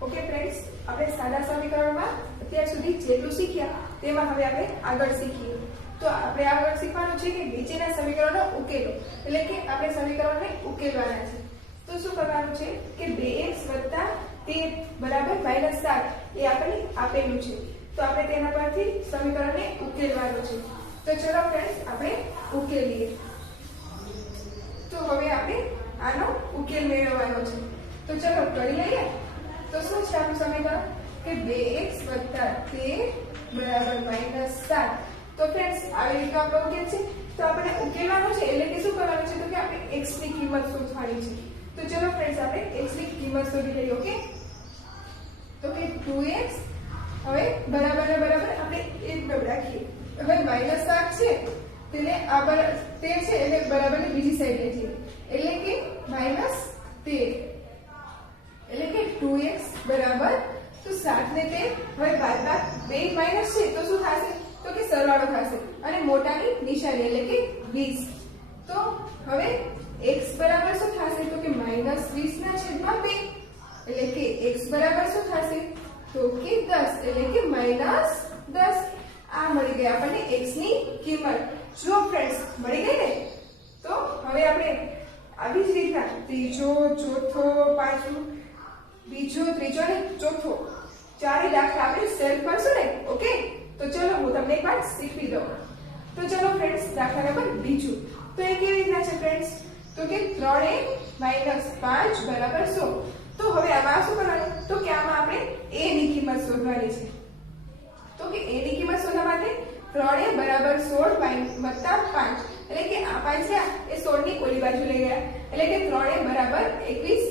Okay friends, આપણે સાદા સમીકરણમાં અત્યાર સુધી જેટલું શીખ્યા તેમાં હવે આપણે આગળ શીખીએ. તો આપણે આગળ શીખવાનું છે કે નીચેના સમીકરણો ઉકેલો, એટલે કે આપણે સમીકરણને ઉકેલવાના છે. તો શું કરવાનું છે કે 2x + 13 = -7 એ આપણને આપેલું છે. તો આપણે તેના પરથી સમીકરણને ઉકેલવાનું છે. તો ચલો ફ્રેન્ડ્સ, આપણે ઉકેલીએ. તો હવે આપણે આનો ઉકેલ મેળવવાનો છે. તો ચલો કરી લઈએ. તો શું છે આપણું સમીકરણ કે 2x + 13 = -7. તો ફ્રેન્ડ્સ, આવી રીતે આપણો ઉકેલ છે. તો આપણે ઉકેલવાનો છે એટલે કે શું કરવાનું છે તો કે આપણે x ની કિંમત શોધવાની છે. તો ચલો ફ્રેન્ડ્સ, આપણે x ની કિંમત શોધી લઈએ. ઓકે, તો કે 2x હવે બરાબર ને બરાબર આપણે એકદમ રાખીએ. હવે -7 છે તેને આ તે છે એટલે બરાબર ની બીજી સાઈડ લઈએ એટલે કે -13 એટલે કે 2x બરાબર તો 7 ને 13 હવે બાદબાક બે માઈનસ છે તો શું થશે તો કે સરવાળો થશે અને મોટાની નિશાની એટલે કે 20. તો હવે x બરાબર શું થશે તો કે -20/2 એટલે કે x બરાબર શું થશે તો કે 10 એટલે કે -10. આ મળી ગઈ આપણને x ની કિંમત. જો ફ્રેન્ડ્સ મળી ગઈ ને, તો હવે આપણે આવી જ રીતના ત્રીજો, ચોથો, પાંચમો, બીજો, ત્રીજો અને ચોથો ચારે દાખલા આપણે સોલ્વ કરશું ને. ઓકે, તો ચલો હું તમને એક વાત શીખવી દઉં. તો ચલો ફ્રેન્ડ્સ, દાખલા નંબર બીજો. તો એ કેવી રીતના છે ફ્રેન્ડ્સ તો કે 3a - 5 = 100. તો હવે આમાં શું કરવાનું તો કે આમાં આપણે a ની કિંમત શોધવાની છે. તો કે a ની કિંમત શોધવા માટે 3a = 16 + 5 એટલે કે આ 5 છે એ 16 ની ઓલી બાજુ લઈ ગયા એટલે કે 3a = 21.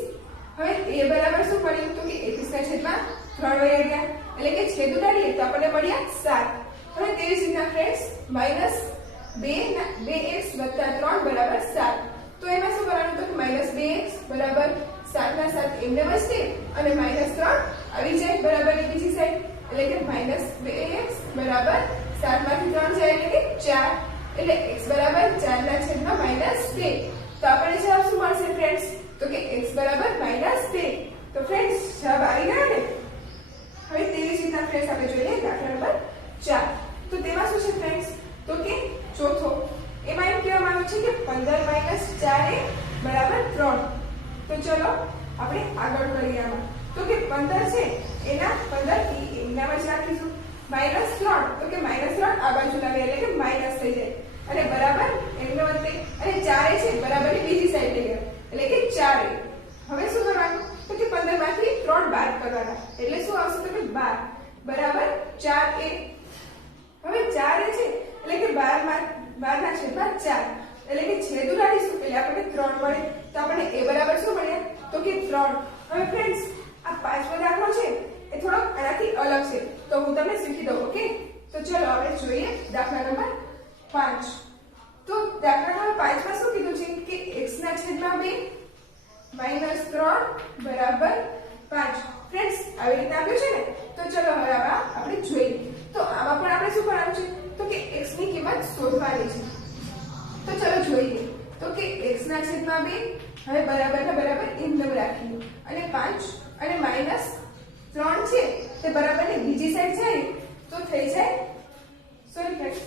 હવે a બરાબર શું મળ્યું તો કે 21/3 વયા ગયા એટલે કે છેદ ઉડાડીએ તો આપણને મળ્યા 7. હવે તેવી જ રીતના ફ્રેન્ડ્સ -2x + 3 = 7. તો એમાં શું કરવાનું તો કે -2x બરાબર 7 ના 7 એમને વચ્ચે અને -3 આવી જાય બરાબરની બીજી સાઈડ એટલે કે -2x બરાબર 7 માંથી 3 જાય એટલે કે 4 એટલે x બરાબર 4/-2. તો આપણને જવાબ શું મળશે ફ્રેન્ડ્સ તો કે x બરાબર -2. તો ફ્રેન્ડ્સ, જવાબ આવી ગયો ને. હવે તેવી જ રીતના ફ્રેન્ડ્સ આપણે જોઈએ દાખલા નંબર 4. તો તેમાં શું છે ફ્રેન્ડ્સ તો કે ચોથો એમાં એમ કહેવામાં આવ્યું છે કે 15 - 4a = 3. તો ચલો આપણે આગળ કરીએ. આમાં તો કે 15 છે એના 15 એમનામાં જ રાખીશું. -3 તો કે -3 આ બાજુ લાવીએ એટલે કે માઈનસ થઈ જાય અને બરાબર એમને વચ્ચે અને 4a છે બરાબરની બીજી સાઈડ લઈ ગયા એટલે કે 4a. હવે શું કરવાનું તો કે 15 માંથી 3 બાદ કરવાના એટલે શું આવશે તો કે 12 બરાબર 4a. હવે 4a છે એટલે કે 12/4 એટલે કે છેદ ઉડાડીશું એટલે આપણને 3 મળે. તો આપણને a બરાબર શું મળ્યા તો કે 3. હવે ફ્રેન્ડ્સ, આ પાંચમો દાખલો છે એ થોડો આનાથી અલગ છે તો હું તમને શીખી દઉં. ઓકે, તો ચલો આપણે જોઈએ દાખલા નંબર 5. તો દાખલા નંબર 5 માં શું કીધું છે કે x/2 -3 = 5. ફ્રેન્ડ્સ, આવી રીતે આપ્યું છે ને. તો ચલો હવે આપણે જોઈએ. તો આમાં પણ આપણે શું કરવાનું છે તો કે x ની કિંમત શોધવાની છે. તો ચલો જોઈએ. તો કે x/2 હવે બરાબર ને બરાબર એમ રાખીએ અને 5 અને -3 છે તે બરાબરની બીજી સાઈડ જાય તો થઈ જાય સોરી ફ્રેન્ડ્સ.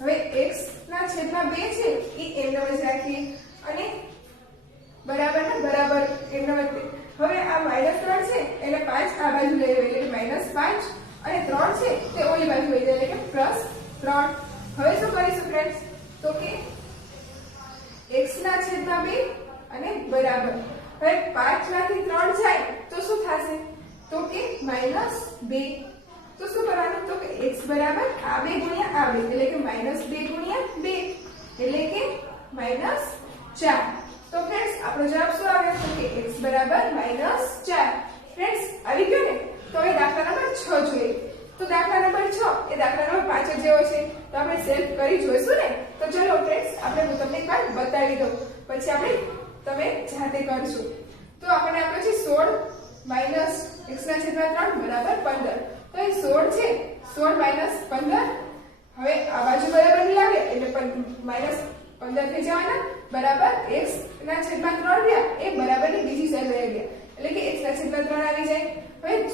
હવે x/2 છે એ એમને જ રાખીએ અને બરાબર ને બરાબર એમને વચ્ચે. હવે આ -3 છે એટલે 5 આ બાજુ લઈ લેવું એટલે -5 અને 3 છે તે ઓલી બાજુ લઈ જાય એટલે કે +3. હવે શું કરીશું ફ્રેન્ડ્સ તો કે x/2 અને બરાબર હવે 5 માંથી 3 જાય તો શું થશે તો કે -2. તો શું કરવાનું તો કે x બરાબર આ 2 ગુણ્યા આ 2 એટલે કે -2 ગુણ્યા 2 એટલે કે -4. તો ફ્રેન્ડ્સ, આપણો જવાબ શું આવ્યો તો કે x બરાબર -4. ફ્રેન્ડ્સ, આવી ગયો ને. તો હવે દાખલા નંબર 6 જોઈએ. તો દાખલા નંબર 6 એ દાખલા નંબર 5 જેવો છે તો આપણે સેલ્ફ કરી જોઈશું ને. તો ચલો ફ્રેન્ડ્સ, હું તમને એક વાર બતાવી દઉં પછી આપણે તમે જાતે કરશો. તો આપણને આપ્યો છે 16 - x/3 = 15. તો એ 16 છે 16 - 15 હવે આ બાજુ બરાબર ની લાગે એટલે -15 થઈ જવાના બરાબર x/3 રહ્યા એ બરાબરની બીજી સાઈડ રહી ગયા એટલે કે x/3 આવી જાય.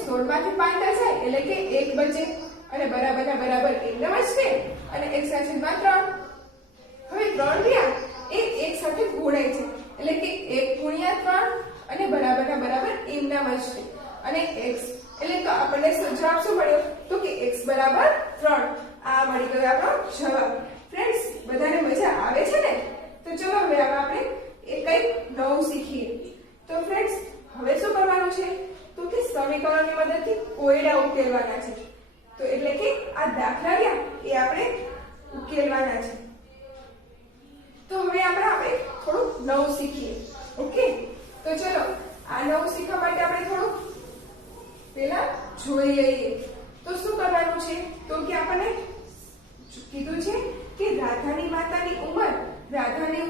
16 માંથી 5 જાય એટલે કે 1 બચે અને બરાબરના બરાબર એકદમ જ છે અને 1/3. હવે 3 રહ્યા એ એક સાથે ગુણાય છે એટલે કે 1 × 3 અને બરાબરના બરાબર એમનામ જ છે અને x એટલે તો આપણને જવાબ શું મળ્યો તો કે x બરાબર 3. આ મળી ગયો આપણો જવાબ. ફ્રેન્ડ્સ, બધાને મજા આવે છે ને? તો ચલો હવે આપણે કંઈક નવું શીખીએ. તો ફ્રેન્ડ્સ, હવે શું કરવાનું છે તો કે સમીકરણની મદદથી કોયડા ઉકેલવાના છે. તો એટલે કે આ દાખલા રહ્યા એ આપણે ઉકેલવાના છે. તો હવે આપણે થોડું નવું શીખીએ. ઓકે, તો ચલો આ નવું શીખવા માટે આપણે થોડું પહેલા જોઈ લઈએ. તો શું કરવાનું છે તો કે આપણને કીધું છે કે રાધાની માતાની ઉંમર રાધાની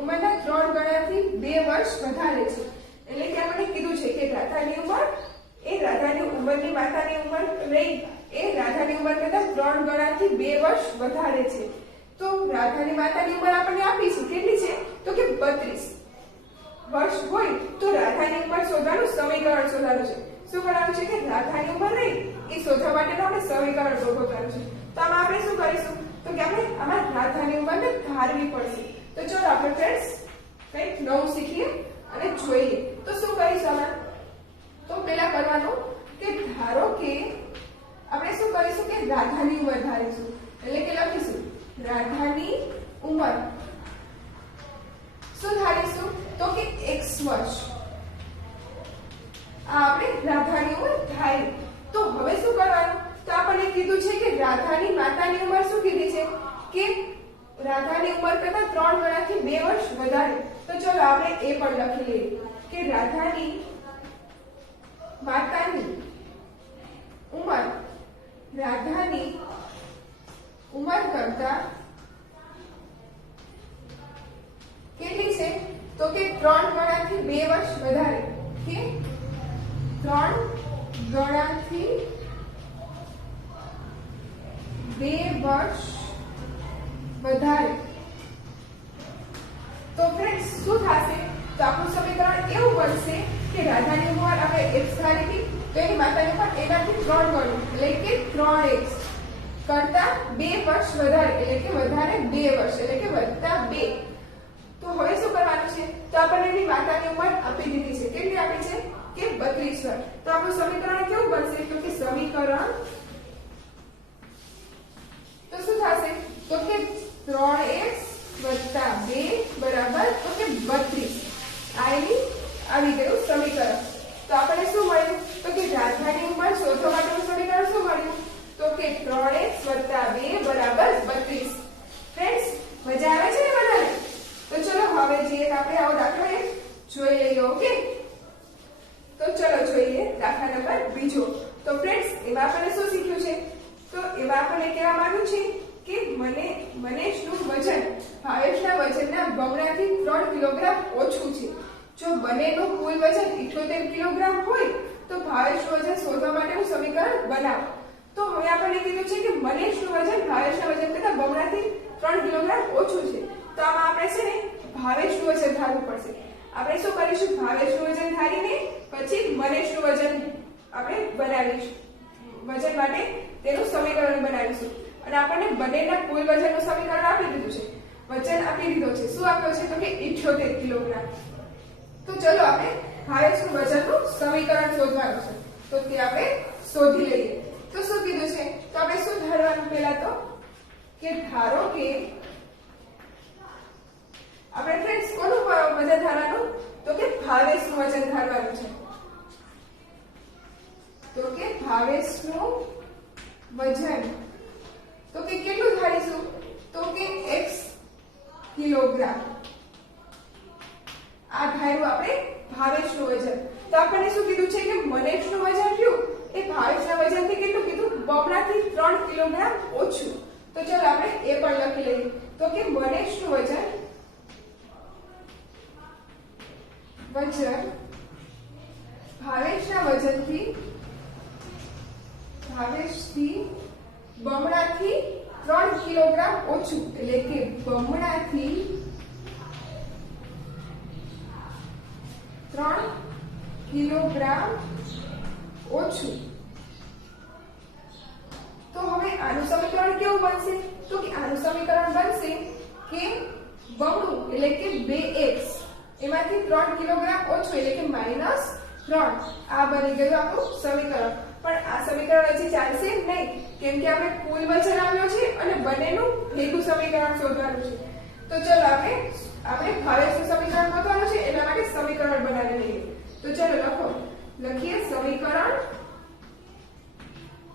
ઉંમરના 3 ગણાથી 2 વર્ષ વધારે છે. એટલે કે આપણને કીધું છે કે રાધાની ઉંમર એ રાધાની ઉંમરની માતાની ઉંમર નહીં, એ રાધાની ઉંમર કરતા 3 ગણાથી 2 વર્ષ વધારે છે. તો રાધાની માતાની ઉંમર આપણને આપી છે કેટલી છે તો કે 32 વર્ષ હોય તો રાધાની ઉંમર શોધવાનું સમીકરણ શોધવાનું છે. શું કરવાનું છે કે રાધાની ઉંમર નહીં એ શોધવા માટેનું આપણે સમીકરણ શોધવાનું છે. તો આમાં આપણે શું કરીશું તો કે આપણે આમાં રાધાની ઉંમરને ધારવી પડશે. તો ચલો આપણે ફ્રેન્ડ્સ કંઈક નવું શીખીએ અને જોઈએ. તો શું કરીશું આમાં તો પહેલા કરવાનું કે ધારો કે આપણે શું કરીશું કે રાધાની ઉંમર ધારીશું. એટલે કે લખીશું રાધાની ઉંમર શું ધારીશું તો કે x વર્ષ. આ આપણે રાધાની ઉંમર ધારી. તો હવે શું કરવાનું તો આપણને કીધું છે કે રાધાની માતાની ઉંમર શું કીધી છે કે રાધાની ઉંમર કરતા 3 ગણાથી 2 વર્ષ વધારે. તો ચલો આપણે એ પણ લખી લઈએ કે રાધાની માતાની ઉંમર કરતા કેટલી છે તો કે 3 ગણાથી 2 વર્ષ વધારે. કે 3 ગણાથી 2 વર્ષ વધારે. તો ફ્રેન્ડ્સ શું થશે તો આપણું સમીકરણ એવું બનશે કે રાધાની ઉંમર આપણે x ધારી હતી તો એની માતાની ઉંમર એનાથી 3 ગણું એટલે કે 3x કરતા 2 વર્ષ વધારે એટલે કે વધારે 2 વર્ષ એટલે કે વત્તા 2. તો હવે શું કરવાનું છે તો આપણને એની માતાની ઉંમર આપી દીધી છે. કેટલી આપી છે કે 32 વર્ષ. તો આપણું સમીકરણ કેવું બનશે તો કે સમીકરણ તો શું થશે તો કે 3x વત્તા 2 બરાબર તો કે 32. આ એની આવી ગયું સમીકરણ. તો આપણને શું મળ્યું તો કે રાધાની ઉંમર શોધવા માટેનું સમીકરણ શું મળ્યું તો કે 3x વત્તા 2 બરાબર 32. ફ્રેન્ડ્સ, મજા આવે છે ને બધાને? તો ચલો હવે જે આપણે આવો દાખલો જોઈ લઈએ. ઓકે, તો ચલો જોઈએ દાખલા નંબર 2. તો ફ્રેન્ડ્સ, એમાં આપણે શું શીખ્યું છે તો એમાં આપણે કહેવામાં આવ્યું છે કે મનેશનું વજન ભાવેશના વજનના બમણાથી 3 કિલોગ્રામ ઓછું છે. જો બંનેનું કુલ વજન 78 કિલોગ્રામ હોય તો ભાવેશનું વજન શોધવા માટેનું સમીકરણ બનાવો. તો હવે આપણને કીધું છે કે મનેશનું વજન ભાવેશના વજન કરતા બમણાથી 3 કિલોગ્રામ ઓછું છે. તો આમાં આપણે છે ને ભાવેશનું વજન ધારવું પડશે. આપણે શું કરીશું ભાવેશનું વજન ધારીને પછી મનેશનું વજન આપણે બનાવીશું. વજન માટે તેનું સમીકરણ બનાવીશું અને આપણને બંનેના કુલ વજનનું સમીકરણ આપી દીધું છે. વજન આપી દીધો છે. શું આપ્યો છે તો કે 78 કિલોગ્રામ. તો ચલો આપણે ભાવેશનું વજનનું સમીકરણ શોધવાનું છે. તો તે આપણે શોધી લઈએ. તો શું કીધું છે તો આપણે શું ધારવાનું પહેલા તો કે ધારો કે આપણે ફ્રેન્ડ્સ કોનું વજન ધારવાનું તો કે ભાવેશનું વજન ધારવાનું છે. તો કે ભાવેશનું વજન તો કે કેટલું ધારીશું તો કે x કિલોગ્રામ. આ ધાર્યું આપણે ભાવેશનું વજન. તો આપણને શું કીધું છે કે મનેશનું વજન રહ્યું એ ભાવેશના વજનથી કેટલું કીધું બમણાથી 3 કિલોગ્રામ ઓછું. તો ચાલો આપણે એ પણ લખી લઈએ. તો કે મનેશનું વજન ભાવેશના વજનથી બમણાથી 3 કિલોગ્રામ ઓછું એટલે કે બમણાથી 3 કિલોગ્રામ ઓછું. તો હવે આનું સમીકરણ કેવું બનશે? તો કે આનું સમીકરણ બનશે કે બમણું એટલે કે 2x એમાંથી 3 કિલોગ્રામ ઓછું એટલે કે -3. આ બની ગયું આપણું સમીકરણ. પણ આ સમીકરણ હજી ચાલશે નહીં, કેમ કે આપણે કુલ વજન આપ્યો છે અને બંનેનું ભેગું સમીકરણ શોધવાનું છે. તો ચલો આપણે ભાવેશનું સમીકરણ ગોતવાનું છે, એના માટે સમીકરણ બનાવી લઈએ. તો ચલો લખીએ સમીકરણ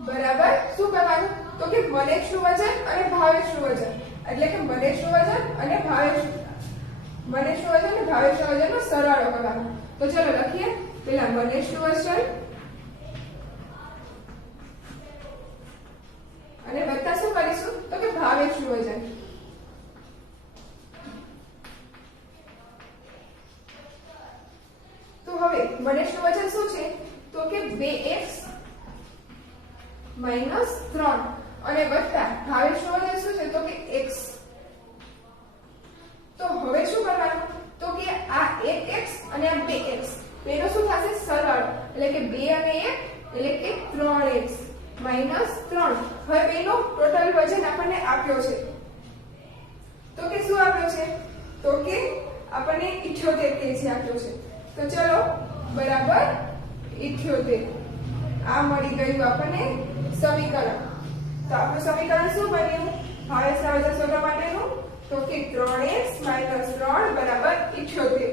બરાબર શું કરવાનું? તો કે મનેશનું વજન અને ભાવેશનું વજન, એટલે કે મનેશનું વજન અને ભાવેશનું વજનનો સરવાળો કરવાનો. તો ચલો લખીએ પહેલા મનેશનું વજન અને વત્તા શું કરીશું? તો કે ભાવેશનું વજન. તો હવે મનેશનું વજન શું છે? તો કે 2x -3 અને વત્તા ભાવેશનું વજન શું છે? તો કે x. તો હવે શું કરવાનું? તો કે આ 1x અને આ 2x બેનો શું થશે? સરવાળો, એટલે કે 2 અને 1 એટલે કે 3x -3. હવે બેનો ટોટલ વજન આપણને આપ્યો છે. તો કે શું આપ્યો છે? તો કે આપણને 78 kg આપ્યો છે. તો ચલો બરાબર 78. આ મળી ગયું આપણને સમીકરણ. તો આપણું સમીકરણ શું બન્યું? ભાવેશના વજન શોધવા માટેનું. તો કે 3x - 3 બરાબર 78.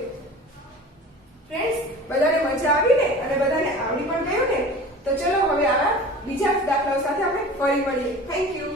ફ્રેન્ડ્સ, બધાને મજા આવી ને અને બધાને આવડી પણ ગયું ને? તો ચલો હવે આવા બીજા દાખલાઓ સાથે આપણે ફરી મળીએ. Thank you.